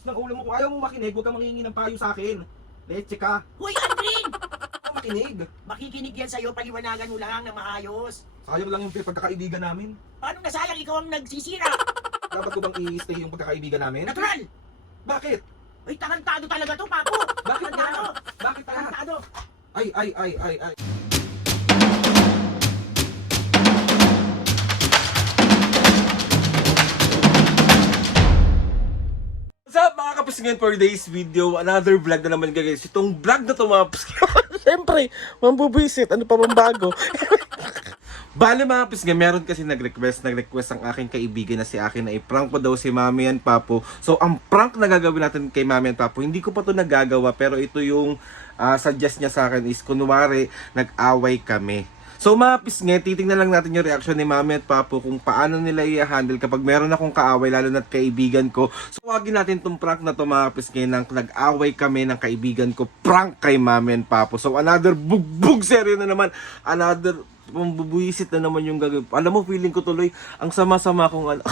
Ng ulo mo, kung ayaw mo makinig, huwag kang mangingi ng payo sa akin. Leche ka. Hoy, Aldrin! Ayaw makinig. Makikinig yan sa'yo, paliwanagan mo lang ng maayos. Sayang lang yung pagkakaibigan namin. Paano nasayang ikaw ang nagsisira? Dapat ko bang i-stay yung pagkakaibigan namin? Natural! Bakit? Ay, tarantado talaga to, Papo! Bakit Tarantado! na? Bakit na? Tarantado! Ay. What's up mga kapusingin, for today's video, another vlog na naman guys. Itong vlog na to mga kapusingin, siyempre, mambubisit, ano pa bang bago? Bale mga kapusingin, meron kasi nag-request ang aking kaibigan na si Aki na i-prank ko daw si Mami and Papo. So ang prank na gagawin natin kay Mami and Papo, hindi ko pa to nagagawa, pero ito yung suggest niya sa akin is, kunwari, nag-away kami. So mga pisngi, titingnan lang natin yung reaction ni Mami at Papo kung paano nila i-handle kapag meron akong kaaway, lalo na't kaibigan ko. So wagin natin tong prank na to mga pisngi, nang nag-away kami ng kaibigan ko, prank kay Mami and Papo. So another bugbog seryo na naman, another bubuisit na naman yung gagawin. Alam mo, feeling ko tuloy, ang sama-sama kong ano.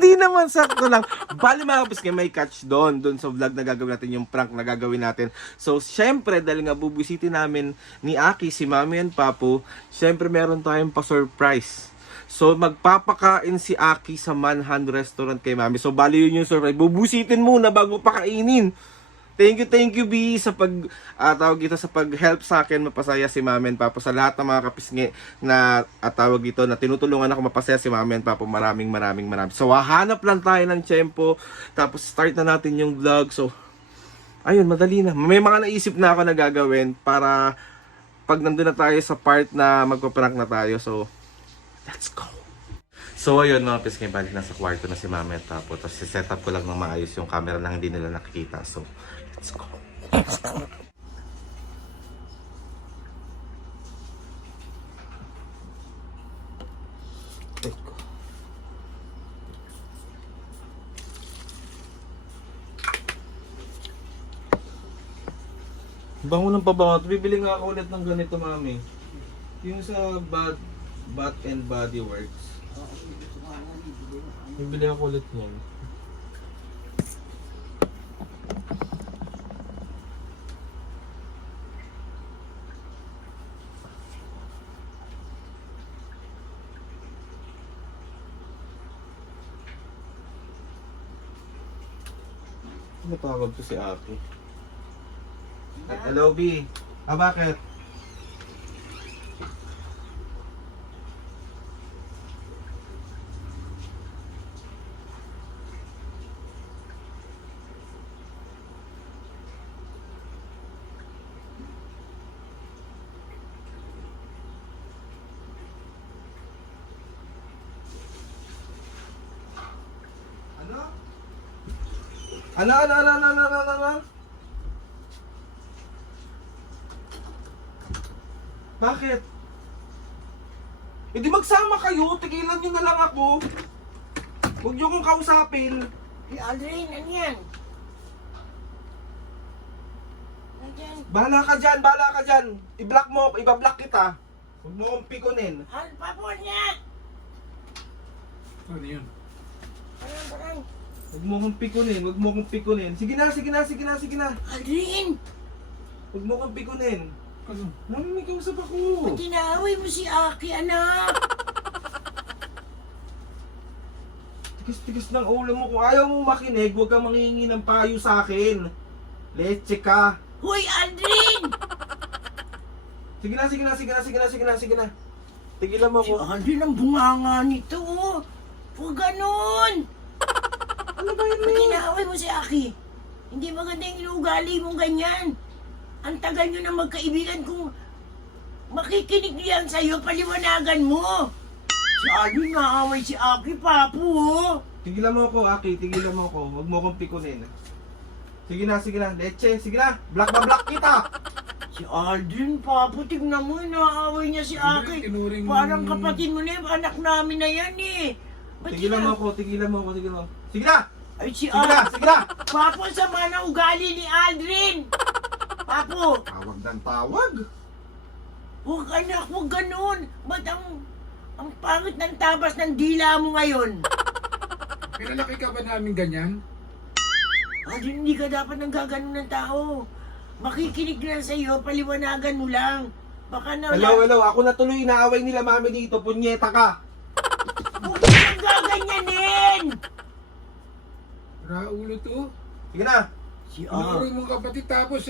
Hindi naman, sakto lang. Bali mga kapis, may catch doon sa vlog na gagawin natin, yung prank na gagawin natin. So, syempre, dahil nga bubisitin namin ni Aki, si Mami and Papo, syempre meron tayong pa-surprise. So, magpapakain si Aki sa Manhan Restaurant kay Mami. So, bali yun yung surprise. Bubusitin muna bago pakainin. Thank you B sa tawag ito, sa pag-help sa akin mapasaya si Mami and Papo, sa lahat ng mga kapisngi na tawag ito na tinutulungan ako mapasaya si Mami and Papo. Maraming. So hahanap lang tayo ng tiyempo, tapos start na natin yung vlog. So ayun, madali na. May mga naisip na ako na gagawin para pag nandun na tayo sa part na magpa-prank na tayo. So let's go. So ayun mga pisngi, balik na sa kwarto na si Mami at Papo. Tapos set up ko lang ng maayos yung camera na hindi nila nakikita. So let's go. Let's go. Bango ng pabango. Bibili nga ako ulit ng ganito, Mami. Yung sa Bath and Body Works. Bibili ako ulit yan. Ano tawag to si Ate? Hello, B. Bakit? Ano? Bakit? Hindi magsama kayo, tigilan nyo na lang ako. Huwag nyo kong kausapin. Hey, Aldrin, ano yan? Nandyan. Bahala ka dyan. I-block mo, ibablock kita. Huwag mo kong pikunin. Papo, ano yan? Ano yun? Parang. Huwag mo kong pikunin. Sige na. Aldrin! Huwag mo kong pikunin. Ano? Mami, may kausap ako. Ba't inaaway mo si Aki, anak? Tigas ng ulo mo. Kung ayaw mo makinig, huwag kang mangingi ng payo sa akin. Leche ka. Hoy, Aldrin! Sige na. Tigilan mo Si ko. Aldrin ang bunganga nito, oh. Huwag ganun! Ano ba yun, Ba't May? inaaway mo si Aki? Hindi maganda yung inuugali mong ganyan. Ang tagal nyo na magkaibigan kung makikinig yan sa'yo, paliwanagan mo. Si Aldrin naaway si Aki, Papo, oh. Tigilan mo ko, Aki. Huwag mo kong pikunin. Sige na. Leche, sige na. Block kita. Si Aldrin, Papo, tignan mo, naaway niya si Aki. Tinuring- Parang kapatid mo na yan, anak namin na yan eh. Ba't Tigilan mo ko. Sige na. Ay, si Sige Aldrin. na. Papo, sama na ugali ni Aldrin. Papo, Tawag ng tawag. huwag anak, huwag ganun. Ba't ang pangit ng tabas ng dila mo ngayon? Pinalaki ka ba namin ganyan? Aldrin, hindi ka dapat nang gaganon ng tao. Makikinig na sa'yo, paliwanagan mo lang. Baka na Hello. Ako na tuloy inaaway nila mami dito. Punyeta ka. Huwag mo siyang gaganyanin! Raulo to. Sige na. Si Inuuroy mong kapatid tapos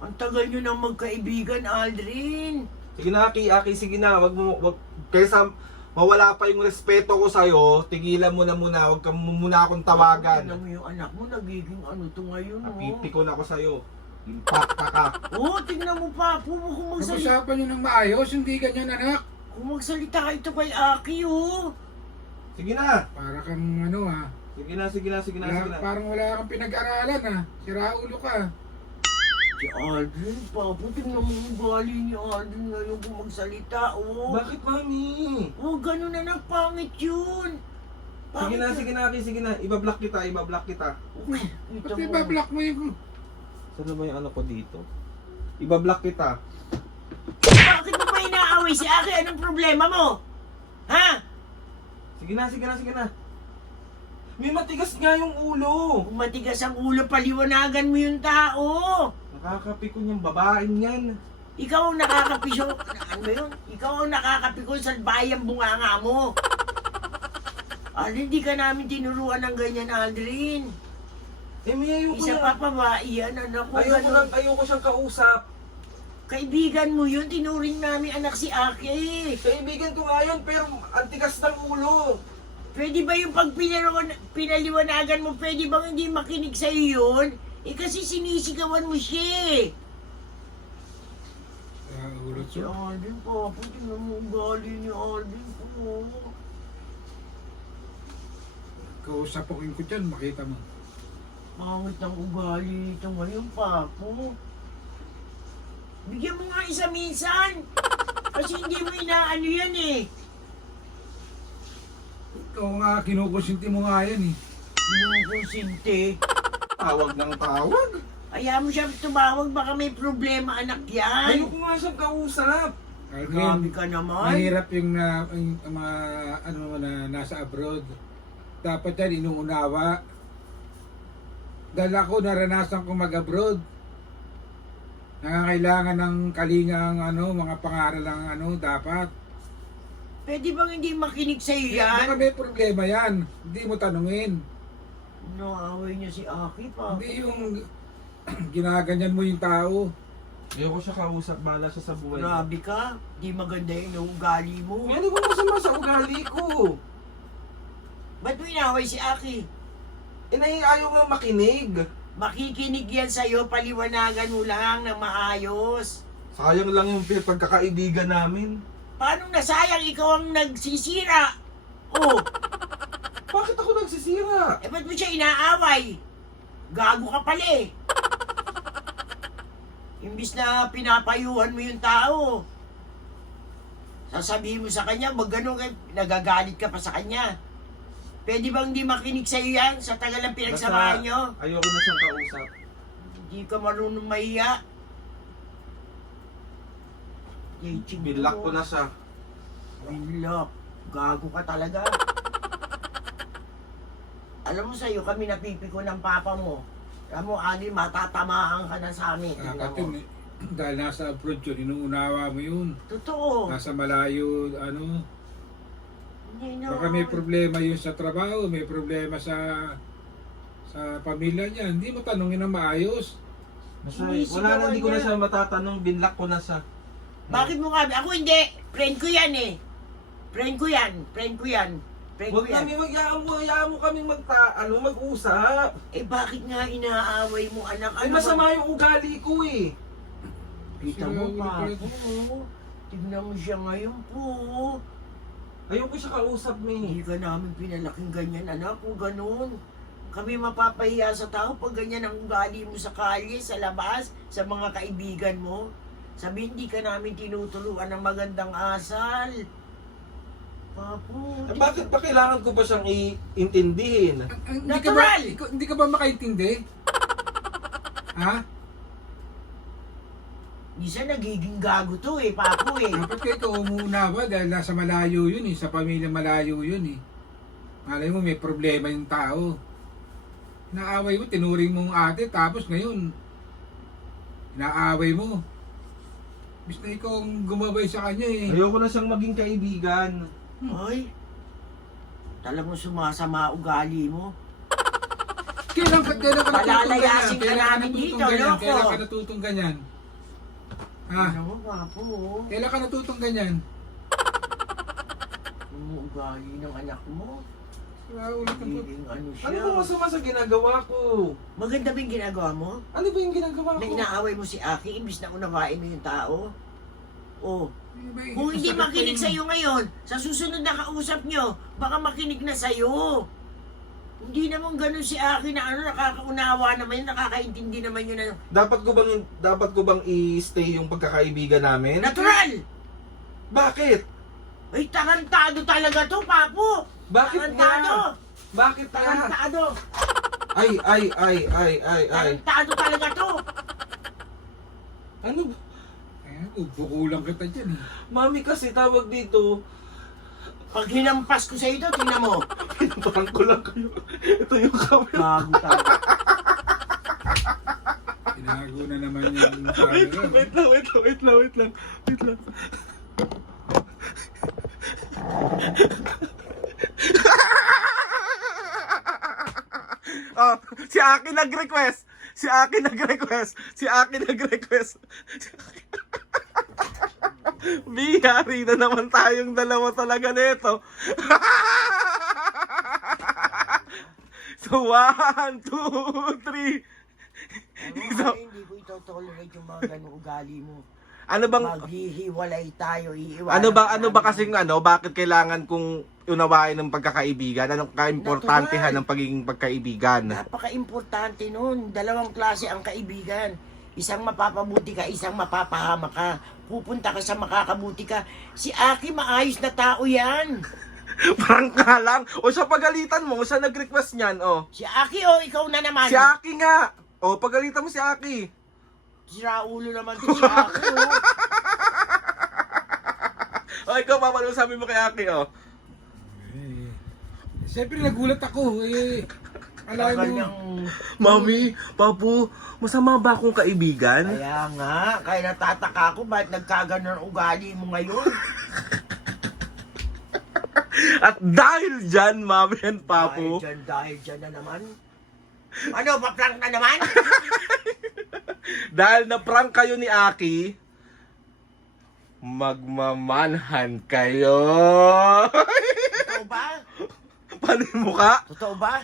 ang tagal nyo nang magkaibigan, Aldrin. Sige na, Aki, sige na. Wag kaysa mawala pa yung respeto ko sa'yo, tigilan mo na muna. Huwag ka muna akong tawagan. Tingnan mo yung anak mo, nagiging ano to ngayon, oh. Napipikon ako sa'yo. Impacta ka. Oo, tingnan mo pa. Kung magsalita, pag-usapan nyo ng maayos, hindi ganyan anak. kung magsalita ka ito kay Aki, oh. Sige na. Para kang ano ha. Sige na. Parang wala kang pinag-aralan ha. Si Raulo ka. Si Aldrin, Papa, tingnan mo yung ugali ni Aldrin ngayon kung magsalita, oh. Bakit, mami? Oh, ganun na pangit yun. Sige na, Aki, sige na. Ibablock kita. Uy, Ba't ibablock mo yung... Saan ba yung ano ko dito? Ibablock kita. Bakit mo ba inaaway si Aki? Anong problema mo? Ha? Sige na. May matigas nga yung ulo. Kung matigas ang ulo, paliwanagan mo yung tao. Nakakapikon yung babaeng yan. Ikaw ang nakakapisyo. Ano ba yun? Ikaw ang nakakapikon sa bayang bunganga mo. Aldrin, hindi ka namin tinuruan ng ganyan, Aldrin. May ayoko Isa na. pa babae yan, anak ko. ganun. Ayoko siyang kausap. Kaibigan mo yun, tinuring namin anak si Aki. Kaibigan ko nga yun, pero ang tigas ng ulo. Pwede ba yung pag pinaliwanagan mo, pwede bang hindi makinig sa'yo yun? Eh kasi sinisigawan mo siya. Raulo Si to. Aldrin, Papa, tingnan mo ugali ni Aldrin po. Kausapin ko dyan, makita mo. Pangit ang ugali ito ngayon, Papo. Bigyan mo nga isa minsan. Kasi hindi mo inaano yan eh. Ikaw nga, kinukonsinti mo nga yan eh. Kinukonsinte. Tawag ng tawag. Kaya mo siya tumawag, baka may problema anak yan. Ayoko nga siyang kausap. Grabe Aldrin, ka naman. mahirap yung, yung mga ano na nasa abroad. Dapat yan inuunawa. Dahil ako naranasan ko mag-abroad. Nangangailangan ng kalingang ano, mga pangaral ng ano, dapat. Pwede bang hindi makinig sa'yo Baka yan? may problema yan. Hindi mo tanungin. Naaway niya si Aki, Papo. Hindi yung ginaganyan mo yung tao. Ayoko siya kausap, bahala siya sa buhay. Grabe ka. Di maganda yung ugali mo. Hindi ko masama sa ugali ko. Ba't mo inaway si Aki? Ayaw nga makinig. Makikinig yan sa'yo, paliwanagan mo lang ng maayos. Sayang lang yung pagkakaibigan namin. Paano nasayang ikaw ang nagsisira? Oh, Bakit ako nagsisira? eh ba't mo siya inaaway? Gago ka pala eh. Imbis na pinapayuhan mo yung tao, sasabihin mo sa kanya, magano ka, nagagalit ka pa sa kanya. Pwede bang hindi makinig sa'yo yan sa tagal ng pinagsamahan nyo? Ayoko na siyang kausap. Hindi ka marunong mahiya. Binlock ko na siya. Binlock. Gago ka talaga. Alam mo sa'yo, kami napipiko ng papa mo. Alam mo, Ali, matatamaan ka na sa amin. Tingnan mo. Kakatin, dahil nasa abroad yun, inuunawa mo yun. Totoo. Nasa malayo, ano. Hindi na. Baka may problema yun sa trabaho, may problema sa pamilya niya. Hindi mo tanungin na maayos. Basta, Sinisigawan wala na, hindi ko na niya. siya matatanong. Binlock ko na siya. Bakit mo nga? Ako hindi. Friend ko yan eh. Friend ko yan. Friend ko yan. Friend ko Huwag yan. kami, hayaan mo kaming mag-usap. Eh bakit nga inaaway mo anak? Ay, masama yung ugali ko eh. Kita mo Sira pa. ulo pala. Oo. Tignan mo siya ngayon po. Ayoko siya kausap, Hindi me. ka namin pinalaking ganyan anak. Kung ganun. Kami mapapahiya sa tao pag ganyan ang ugali mo sa kalye, sa labas, sa mga kaibigan mo. Sabi, hindi ka namin tinuturuan ng magandang asal. Papo. Bakit pa kailangan ko pa siyang iintindihin? Natural! Hindi ka ba makaintindi? Ha? Isa nagiging gago to eh, Papo eh. Dapat kayo ito umuunawa dahil nasa malayo yun eh. Sa pamilya malayo yun eh. Malay mo may problema yung tao. Naaway mo, tinuring mong ate, tapos ngayon, inaaway mo. Bis na ikaw ang gumabay sa kanya eh. Ayoko na siyang maging kaibigan. Ay, talagang sumasama ugali mo. Kailan ka natutong Palalayasin ka ganyan? namin dito, loko. Kailan ka natutong ganyan? Ha? Ano mo, Papo? Kailan ka natutong ganyan? Yung ugali ng anak mo. Ulit ang Nagiging ano siya. Ano ba masama sa ginagawa ko? Maganda ba yung ginagawa mo? Ano ba yung ginagawa Na ko? inaaway mo si Aki, imbis na unawain mo yung tao? Oh, kung hindi makinig sa'yo ngayon, sa susunod na kausap nyo, baka makinig na sa'yo. Hindi naman ganun si Aki na ano, nakakaunawa naman yun, nakakaintindi naman yun na Dapat ko bang i-stay yung pagkakaibigan namin? natural! Bakit? Ay, tarantado talaga to, Papo! Bakit Tarantado! nga? Bakit nga? Tarantado! Ay. Tarantado talaga to! Ano ba? Ayan, bukulang kita dyan eh. Mami kasi tawag dito. Pag hinampas ko sa ito, tingnan mo. Parang ko lang kayo. Ito yung camera. Bago talaga. Tinago na naman yung camera. Wait lang. Oh, si Aki nag-request. Bihari na naman tayong dalawa talaga nito. So, 1, 2, 3. Ano, hindi ko ito tolerate yung mga ganong ugali mo. Ano bang Maghihiwalay tayo, iiwanan. ano ba kasing bakit kailangan kong unawain ng pagkakaibigan? Anong kaimportantehan ng pagiging pagkaibigan? Napaka-importante nun. Dalawang klase ang kaibigan. Isang mapapabuti ka, isang mapapahama ka. Pupunta ka sa makakabuti ka. Si Aki maayos na tao yan. Parang ka lang. O siya pagalitan mo, siya nag-request niyan, oh. Si Aki o ikaw na naman. Si Aki nga. O, pagalitan mo si Aki. Sira ulo naman to si Aki o. O, ikaw, Papa, ano sabi mo kay Aki, oh? Eh, siyempre nagulat ako eh. Alam mo, Kanyang... Mami, Papu, masama ba akong kaibigan? Kaya nga, kaya natataka ako bakit nagkaganon ang ugali mo ngayon. At dahil dyan, Mami and Papu, Dahil dyan na naman. Ano, pa-prank na naman? dahil na-prank kayo ni Aki, magmamanhan kayo. Totoo ba? Paano yung mukha? Totoo ba?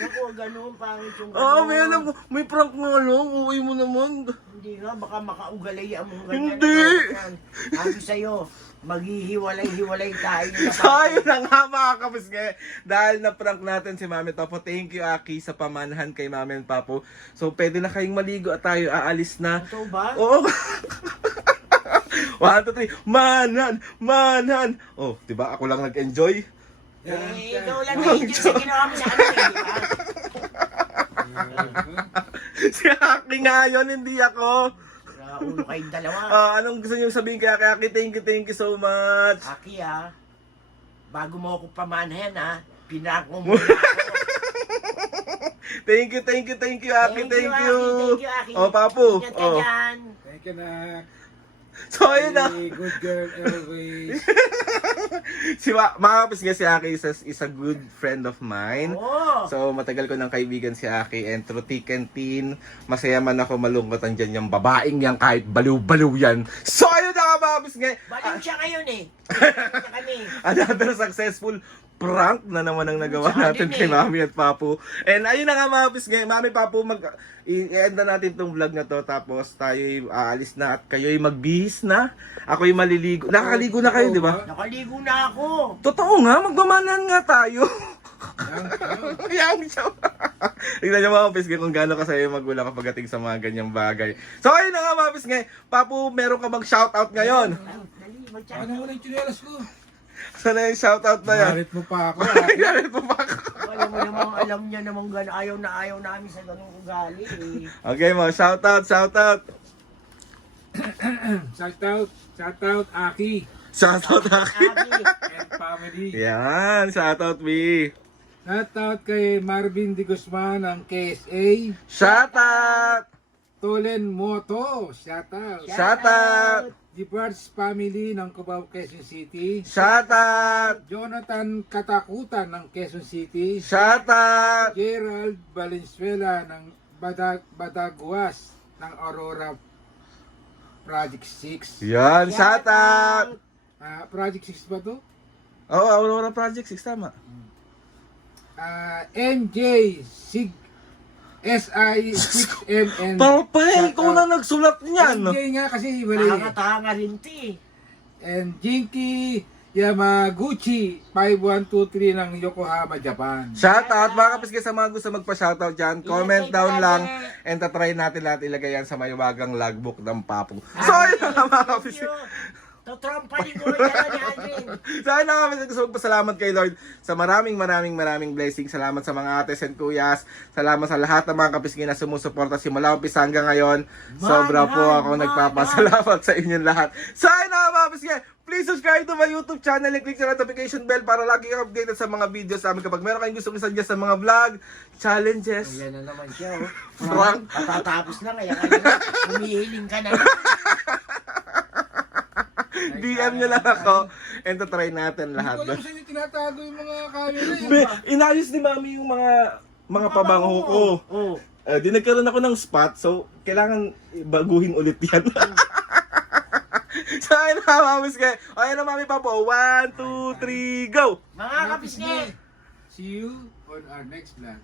Naku, ganun, pangit yung ganun. Oo, may prank nga lang. Uwi mo naman. Hindi nga, baka makaugalay ang mga ganyan. Hindi. Sabi sa'yo, maghihiwalay-hiwalay tayo. So, ayun na nga mga kapisnge. Dahil na-prank natin si Mami Papo. Thank you, Aki, sa pamanhan kay Mami and Papo. So, pwede na kayong maligo at tayo aalis na. Totoo ba? Oo. 1, 2, 3. Manhan. Oh, diba? Ako lang nag-enjoy. Ikaw lang na-enjoy sa ginawa mo sa ano eh, di ba? Si Aki nga yun, hindi ako. Sira ulo kayong dalawa. Anong gusto niyo sabihin kay Aki? Thank you so much. Aki bago mo ako pamanhin pinrank mo muna ako. Thank you, Aki. Thank you. Thank you, Aki. Oh, Papo. Ingat ka Oh. dyan. thank you na. So, ayun na. Hey, good girl always. Si mga kapisnge, si Aki is a good friend of mine. Oo. So, matagal ko ng kaibigan si Aki, and through thick and thin, masaya man ako malungkot andyan yung babaeng yan kahit baliw-baliw yan. So, ayun na mga kapisnge. Baliw siya ngayon eh. Kaya kami. Another successful prank na naman ang nagawa Sa natin atin kay eh. Mami at Papu. And ayun na nga mga kapisnge, Mami, Papu, i-end na natin tong vlog na to, tapos tayo'y aalis na at kayo'y magbihis na. Ako'y maliligo. Nakakaligo na kayo, di ba? Nakaligo na ako. Totoo nga, magmamanan nga tayo. Yan, Yang show. Tignan niyo mga pisnge kung gaano kasaya yung magulang kapag ating sa mga ganyang bagay. So ayun na nga mga pisnge, Papu, meron ka bang shoutout ngayon? Dali, mag-chat. ano mo na yung tsinelas ko? Saan na yung shoutout na yan? Marit mo pa ako. Galit mo pa ako. Alam mo namang, alam niya namang gano'n. Ayaw namin sa ganung ugali eh. Okay mo, shoutout. Shout out, Aki. Shoutout Aki. Aki. family. Yan, shoutout, B. Shoutout kay Marvin De Guzman ng KSA. Shoutout! Tolen Moto, shoutout. Shoutout! Gibards family ng Cubao, Quezon City. Shoutout! Jonathan Katakutan ng Quezon City. Shoutout! Gerald Valenzuela ng Badaguas ng Aurora Project 6. Yan, shoutout! Project 6 ba to? Oo, Aurora Project 6, tama. NJ Sig SI6MN. Papay, ikaw na nagsulat niyan. NJ nga kasi wala. Tanga-tanga rin ti. And Jinky Yamaguchi 5123 ng Yokohama, Japan. Shoutout, mga kapisgay, sa mga gusto magpa-shoutout dyan, comment down lang and tatry natin lahat ilagay yan sa mayuwagang logbook ng Papo. So, ayun na nga, mga kapisgay. Totrompalin ko rin natin. So, ayun na nga, kapisgay, gusto magpasalamat kay Lord sa maraming blessing. Salamat sa mga ates and kuyas. Salamat sa lahat ng mga kapisgay na sumusuporta simula umpisa hanggang ngayon. Sobra po ako nagpapasalamat sa inyong lahat. So, ayun na nga, mga kapisgay. Please subscribe to my YouTube channel and click sa notification bell para lagi kang updated sa mga videos namin kapag meron kayong gustong isuggest sa mga vlog, challenges, Ayan na naman siya, oh. prank. Patatapos lang, kaya kanina, humihiling ka na. DM nyo lang ako and try natin lahat. Hindi ko alam saan yung tinatago yung mga camera. Inayos ni Mami yung mga pabango ko. Oh. Di nagkaroon ako ng spot, so kailangan baguhin ulit yan. So, ayun na, Mami. Ayun na, Mami Papo. 1, 2, 3, go! Mga kapisne. See you on our next vlog.